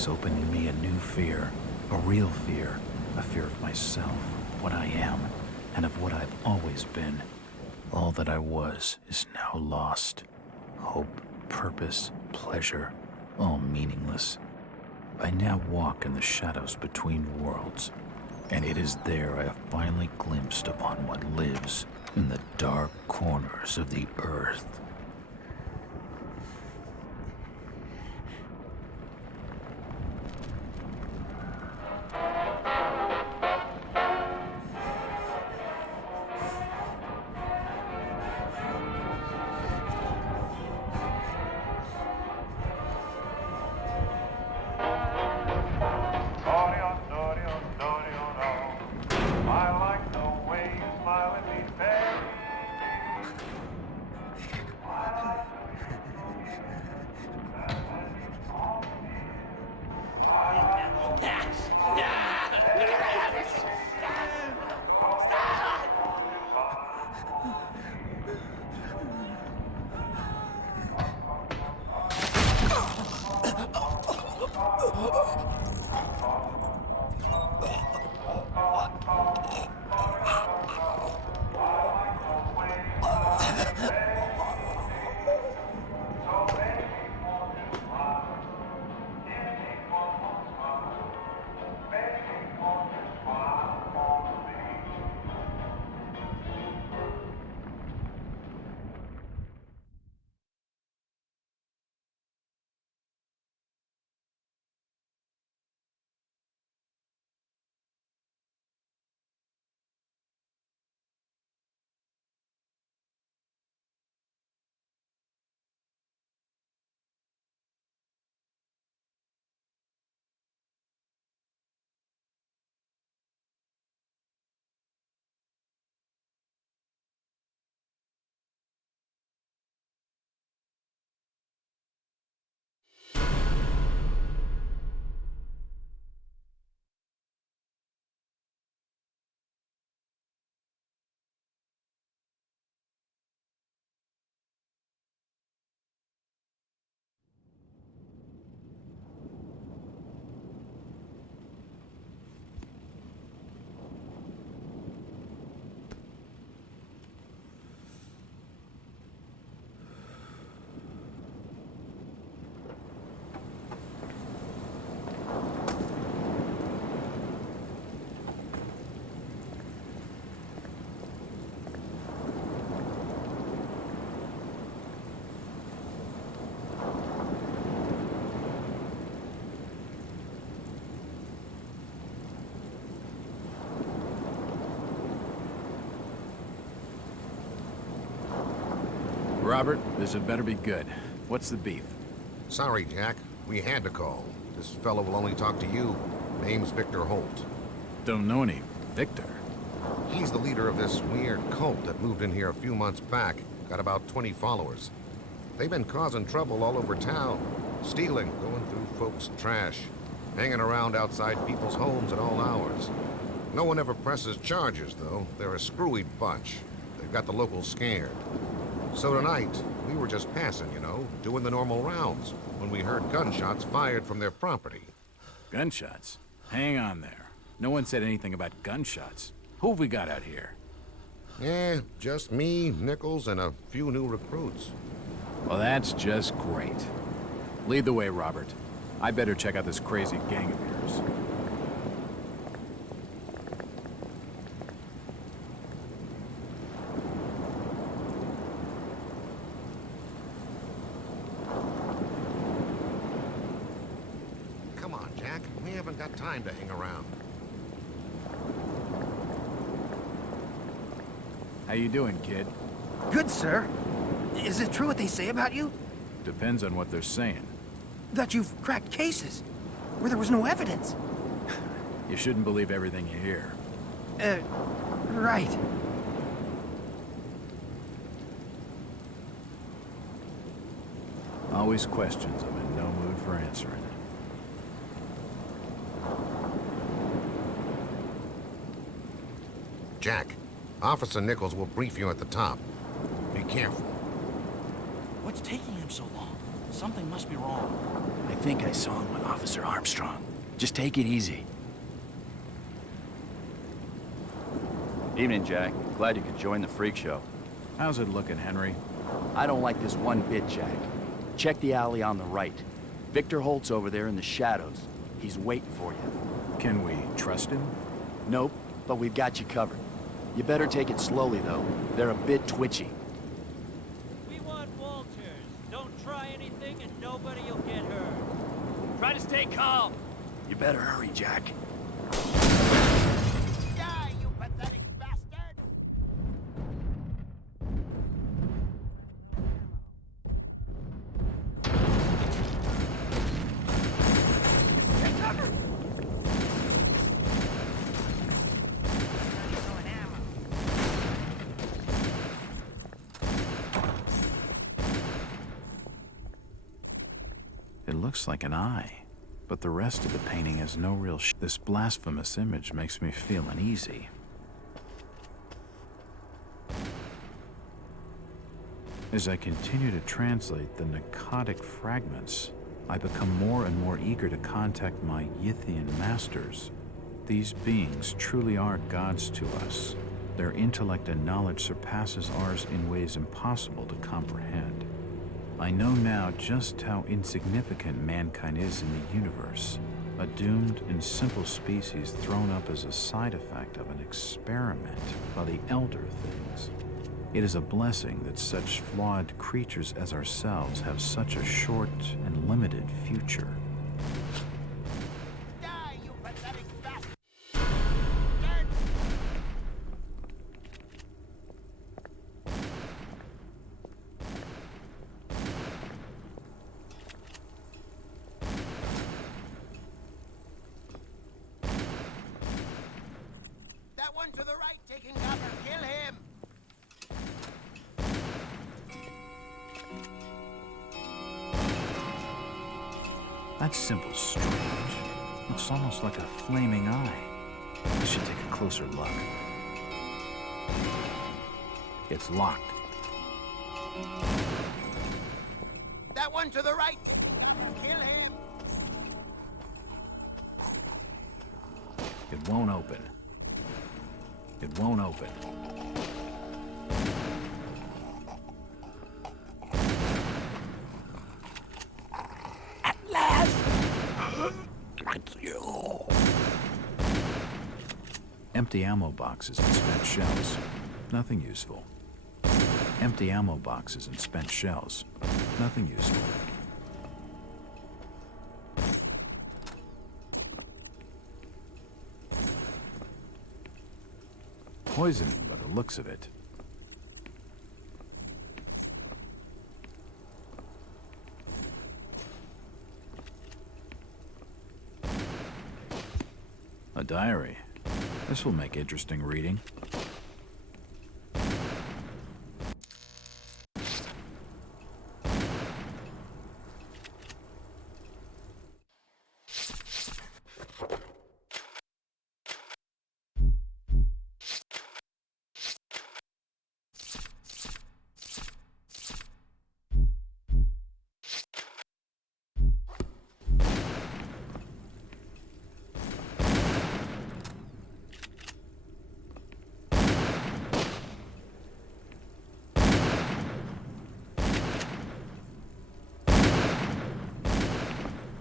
eyes open in me a new fear, a real fear, a fear of myself, what I am, and of what I've always been. All that I was is now lost. Hope, purpose, pleasure, all meaningless. I now walk in the shadows between worlds, and it is there I have finally glimpsed upon what lives in the dark corners of the earth. Robert, this had better be good. What's the beef? Sorry, Jack. We had to call. This fellow will only talk to you. Name's Victor Holt. Don't know any Victor. He's the leader of this weird cult that moved in here a few months back. Got about 20 followers. They've been causing trouble all over town. Stealing, going through folks' trash, hanging around outside people's homes at all hours. No one ever presses charges, though. They're a screwy bunch. They've got the locals scared. So tonight, we were just passing, you know, doing the normal rounds, when we heard gunshots fired from their property. Gunshots? Hang on there. No one said anything about gunshots. Who have we got out here? Just me, Nichols, and a few new recruits. Well, that's just great. Lead the way, Robert. I better check out this crazy gang of yours. Come on, Jack. We haven't got time to hang around. How you doing, kid? Good, sir. Is it true what they say about you? Depends on what they're saying. That you've cracked cases where there was no evidence. You shouldn't believe everything you hear. Right. Always questions I'm in no mood for answering. Jack, Officer Nichols will brief you at the top. Be careful. What's taking him so long? Something must be wrong. I think I saw him with Officer Armstrong. Just take it easy. Evening, Jack. Glad you could join the freak show. How's it looking, Henry? I don't like this one bit, Jack. Check the alley on the right. Victor Holt's over there in the shadows. He's waiting for you. Can we trust him? Nope, but we've got you covered. You better take it slowly, though. They're a bit twitchy. We want Walters. Don't try anything and nobody will get hurt. Try to stay calm. You better hurry, Jack. Die, you pathetic bastard! Get cover! It looks like an eye, but the rest of the painting has no real This blasphemous image makes me feel uneasy. As I continue to translate the narcotic fragments, I become more and more eager to contact my Yithian masters. These beings truly are gods to us. Their intellect and knowledge surpasses ours in ways impossible to comprehend. I know now just how insignificant mankind is in the universe, a doomed and simple species thrown up as a side effect of an experiment by the elder things. It is a blessing that such flawed creatures as ourselves have such a short and limited future. Die, you pathetic bastard! That one to the right, taking cover. Kill him! That symbol's strange. Looks almost like a flaming eye. I should take a closer look. It's locked. That one to the right! Kill him! It won't open. It won't open. Empty ammo boxes and spent shells. Nothing useful. Empty ammo boxes and spent shells. Nothing useful. Poisoning by the looks of it. A diary. This will make interesting reading.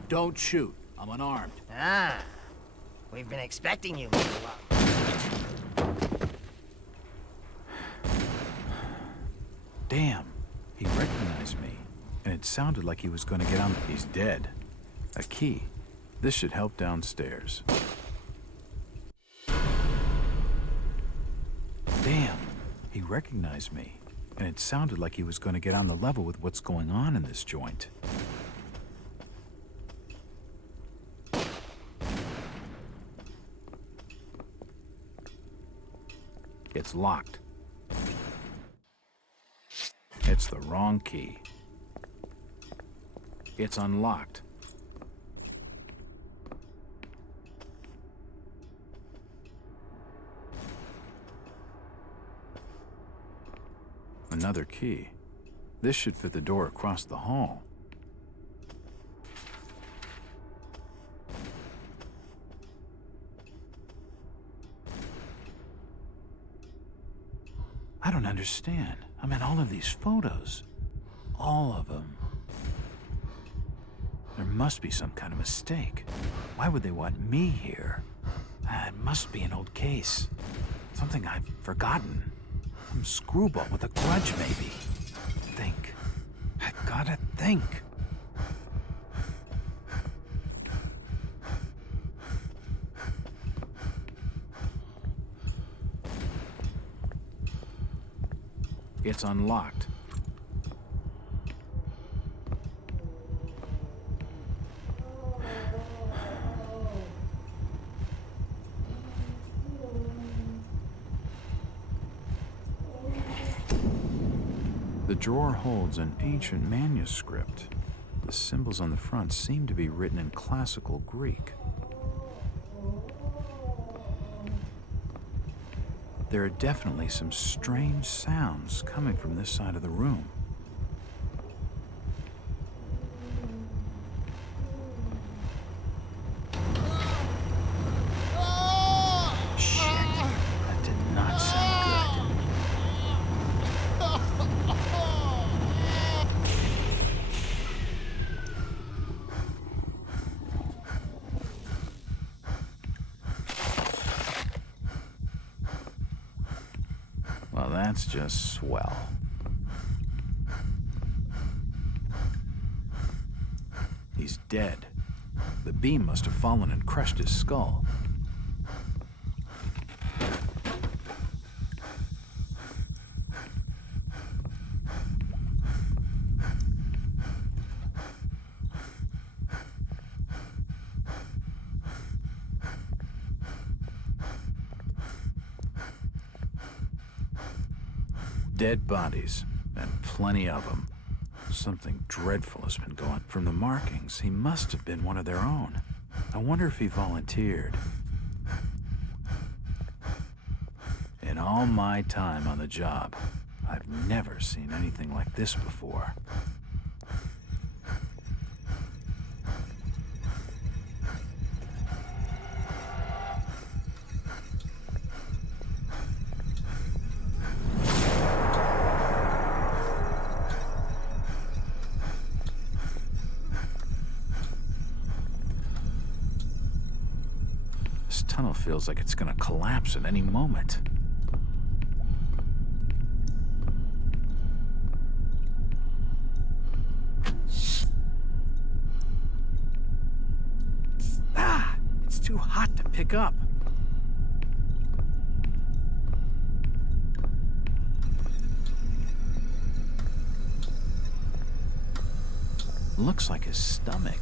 Don't shoot. I'm unarmed. Ah, we've been expecting you, Mr. Love. Damn. He recognized me. And it sounded like he was going to get on. He's dead. A key. This should help downstairs. Damn. He recognized me. And it sounded like he was going to get on the level with what's going on in this joint. It's locked. It's the wrong key. It's unlocked. Another key. This should fit the door across the hall. understand. I mean, all of these photos. All of them. There must be some kind of mistake. Why would they want me here? It must be an old case. Something I've forgotten. Some screwball with a grudge, maybe. Think. I gotta think. It's unlocked. The drawer holds an ancient manuscript. The symbols on the front seem to be written in classical Greek. There are definitely some strange sounds coming from this side of the room. Shit, that did not sound good. Well, that's just swell. He's dead. The beam must have fallen and crushed his skull. Dead bodies, and plenty of them. Something dreadful has been going. From the markings, he must have been one of their own. I wonder if he volunteered. In all my time on the job, I've never seen anything like this before. This tunnel feels like it's gonna collapse at any moment. Ah! It's too hot to pick up. Looks like his stomach.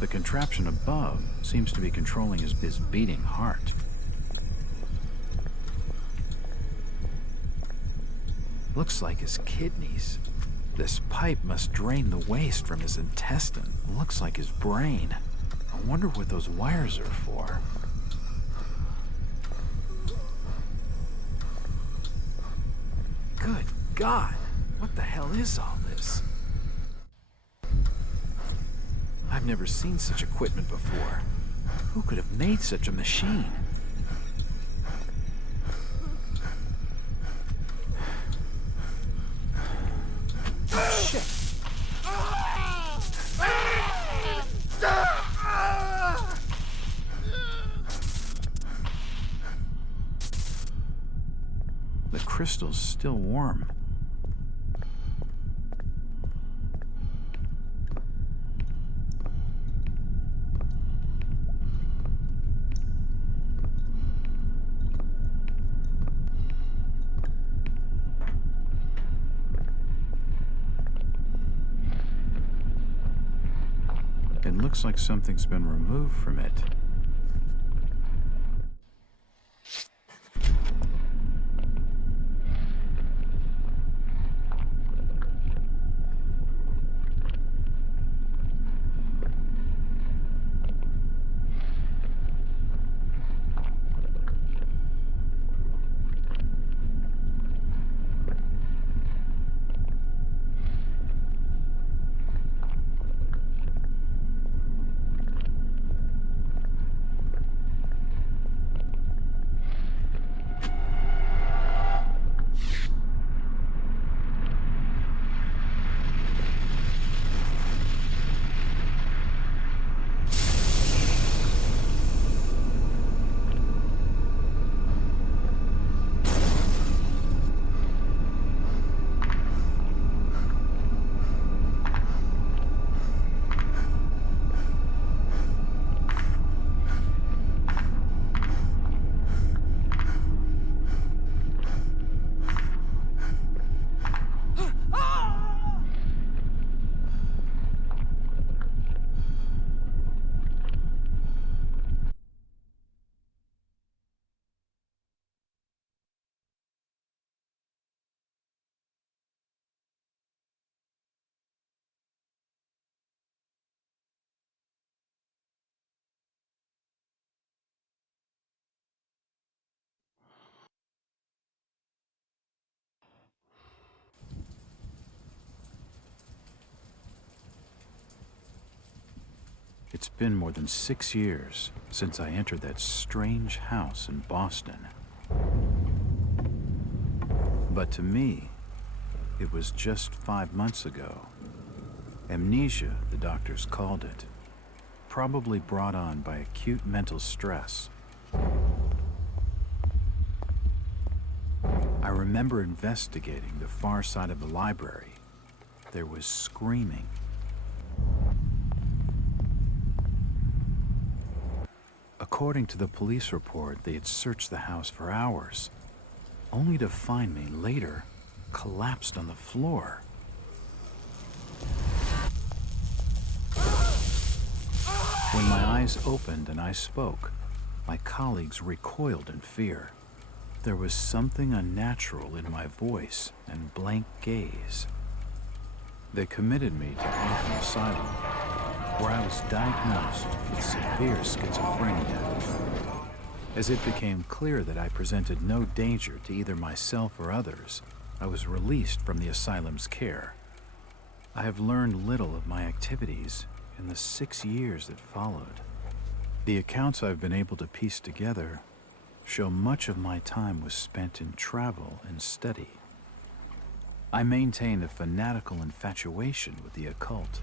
The contraption above seems to be controlling his beating heart. Looks like his kidneys. This pipe must drain the waste from his intestine. Looks like his brain. I wonder what those wires are for. Good God! What the hell is all this? I've never seen such equipment before. Who could have made such a machine? Shit! The crystal's still warm. It looks like something's been removed from it. It's been more than 6 years since I entered that strange house in Boston. But to me, it was just 5 months ago. Amnesia, the doctors called it, probably brought on by acute mental stress. I remember investigating the far side of the library. There was screaming. According to the police report, they had searched the house for hours, only to find me later collapsed on the floor. When my eyes opened and I spoke, my colleagues recoiled in fear. There was something unnatural in my voice and blank gaze. They committed me to Arkham Asylum, where I was diagnosed with severe schizophrenia. As it became clear that I presented no danger to either myself or others, I was released from the asylum's care. I have learned little of my activities in the 6 years that followed. The accounts I've been able to piece together show much of my time was spent in travel and study. I maintained a fanatical infatuation with the occult,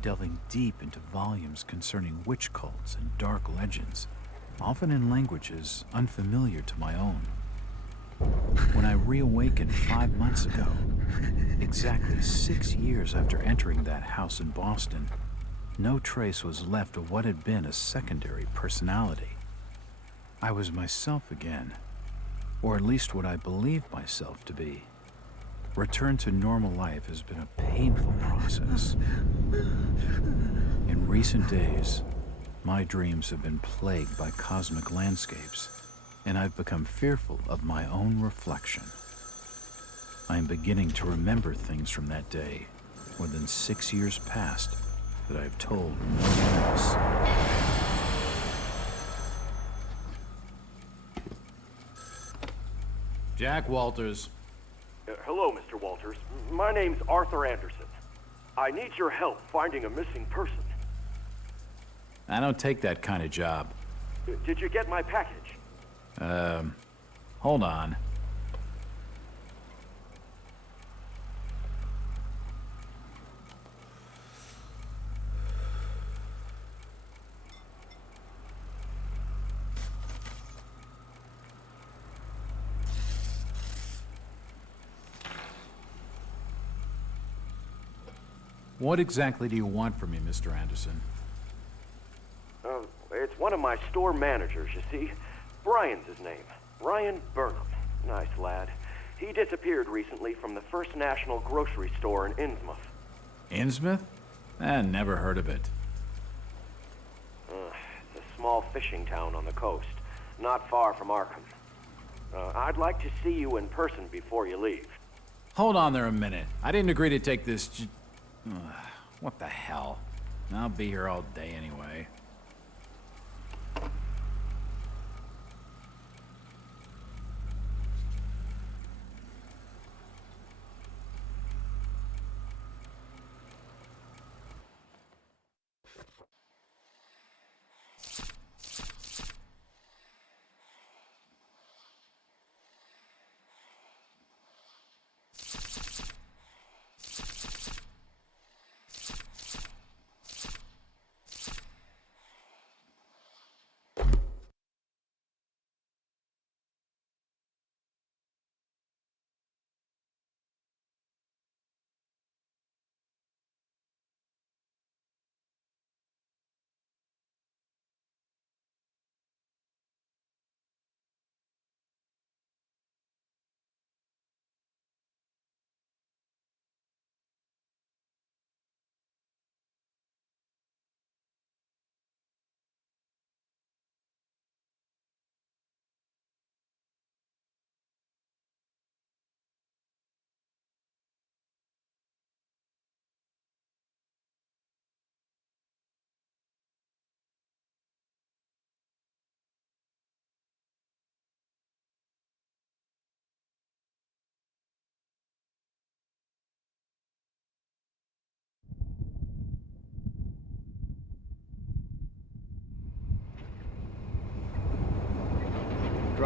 delving deep into volumes concerning witch cults and dark legends, often in languages unfamiliar to my own. When I reawakened 5 months ago, exactly 6 years after entering that house in Boston, no trace was left of what had been a secondary personality. I was myself again, or at least what I believed myself to be. Return to normal life has been a painful process. In recent days, my dreams have been plagued by cosmic landscapes, and I've become fearful of my own reflection. I am beginning to remember things from that day, more than 6 years past, that I've told no one else. Jack Walters. Hello, Mr. Walters. My name's Arthur Anderson. I need your help finding a missing person. I don't take that kind of job. Did you get my package? Hold on. What exactly do you want from me, Mr. Anderson? It's one of my store managers, you see. Brian's his name. Ryan Burnham. Nice lad. He disappeared recently from the First National grocery store in Innsmouth. Innsmouth? Never heard of it. It's a small fishing town on the coast, not far from Arkham. I'd like to see you in person before you leave. Hold on there a minute. I didn't agree to take this what the hell? I'll be here all day anyway.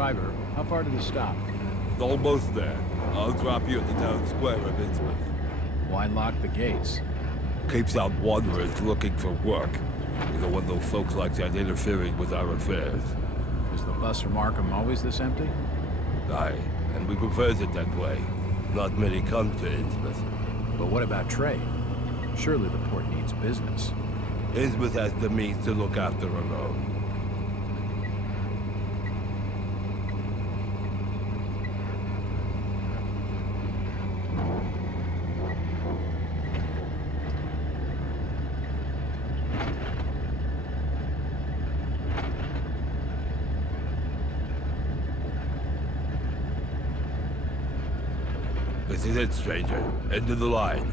driver. How far to the stop? It's almost there. I'll drop you at the town square of Innsmouth. Why lock the gates? Keeps out wanderers looking for work. We don't want those folks like that interfering with our affairs. Is the bus from Arkham always this empty? Aye, and we prefers it that way. Not many come to Innsmouth. But what about trade? Surely the port needs business. Innsmouth has the means to look after her own. This is it, stranger. End of the line.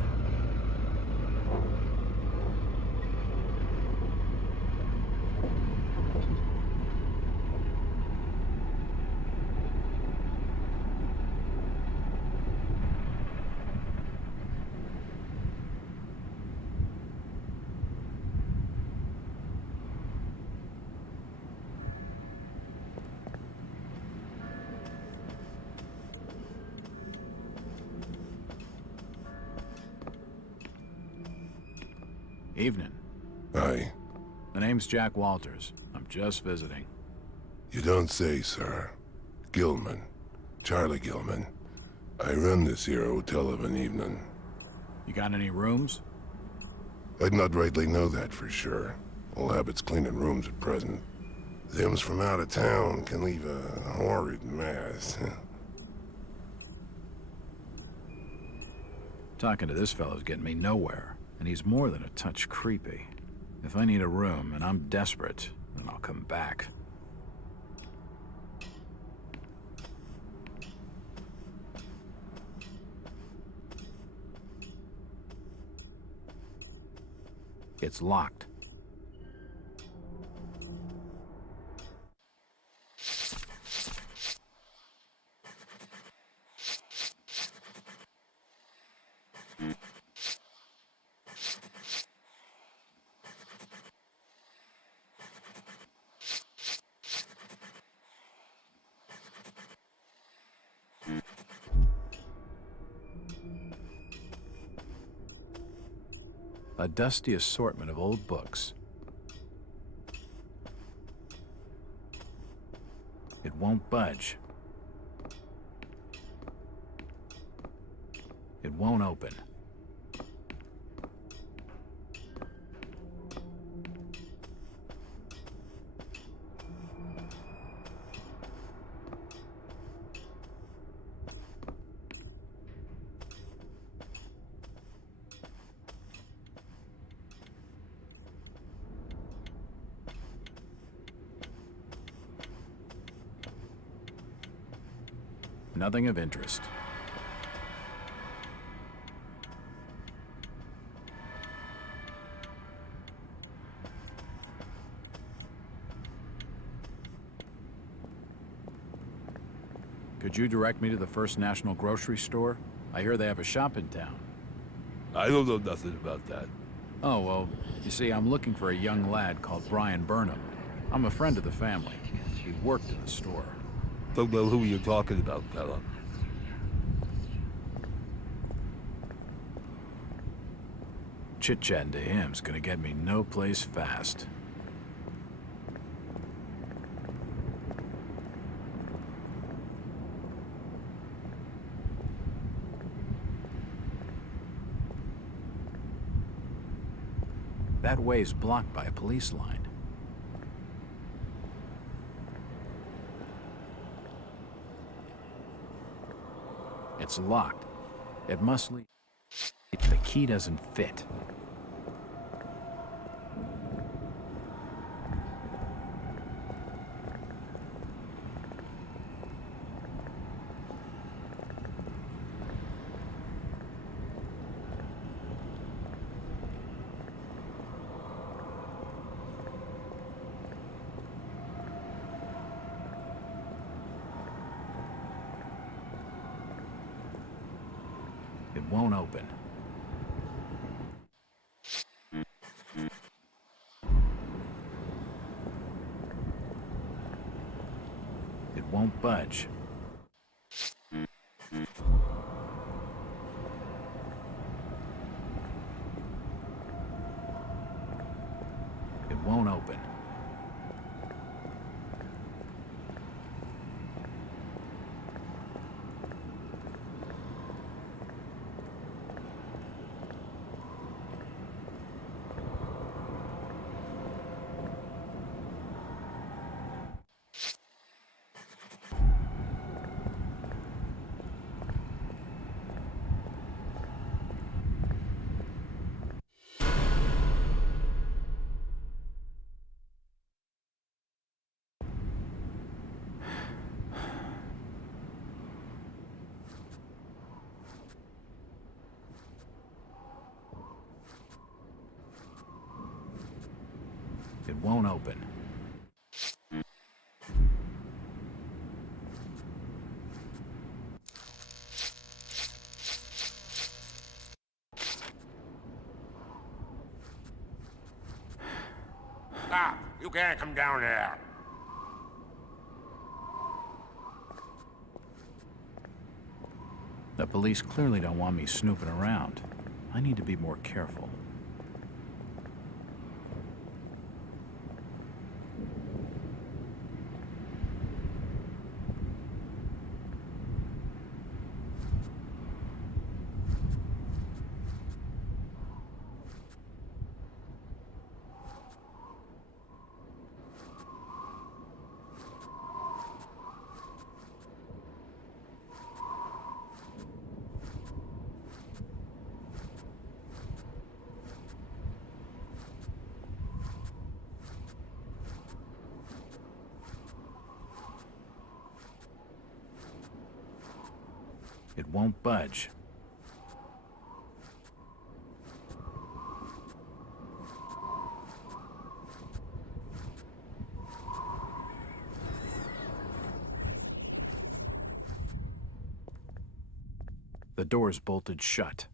Evening. Aye. The name's Jack Walters. I'm just visiting. You don't say, sir. Gilman. Charlie Gilman. I run this here hotel of an evening. You got any rooms? I'd not rightly know that for sure. All habits cleaning rooms at present. Them's from out of town can leave a horrid mess. Talking to this fellow's getting me nowhere, and he's more than a touch creepy. If I need a room and I'm desperate, then I'll come back. It's locked. A dusty assortment of old books. It won't budge. It won't open. Nothing of interest. Could you direct me to the First National Grocery Store? I hear they have a shop in town. I don't know nothing about that. Oh, well, you see, I'm looking for a young lad called Brian Burnham. I'm a friend of the family. He worked in the store. Don't know who you're talking about, fella. Chit-chatting to him's gonna get me no place fast. That way's blocked by a police line. It's locked. It must lead. The key doesn't fit. It won't open. It won't budge. It won't open. It won't open. Stop! You can't come down there! The police clearly don't want me snooping around. I need to be more careful. It won't budge. The door's bolted shut.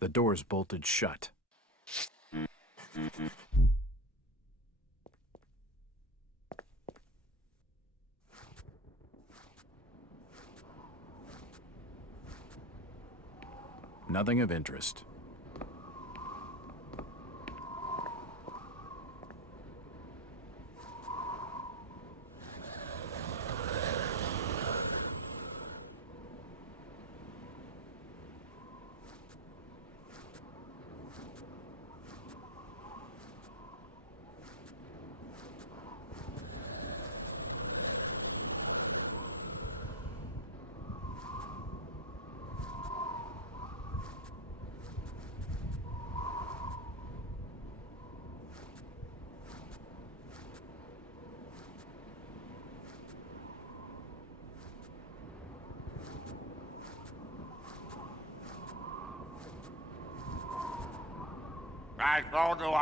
The door's bolted shut. Nothing of interest. I told you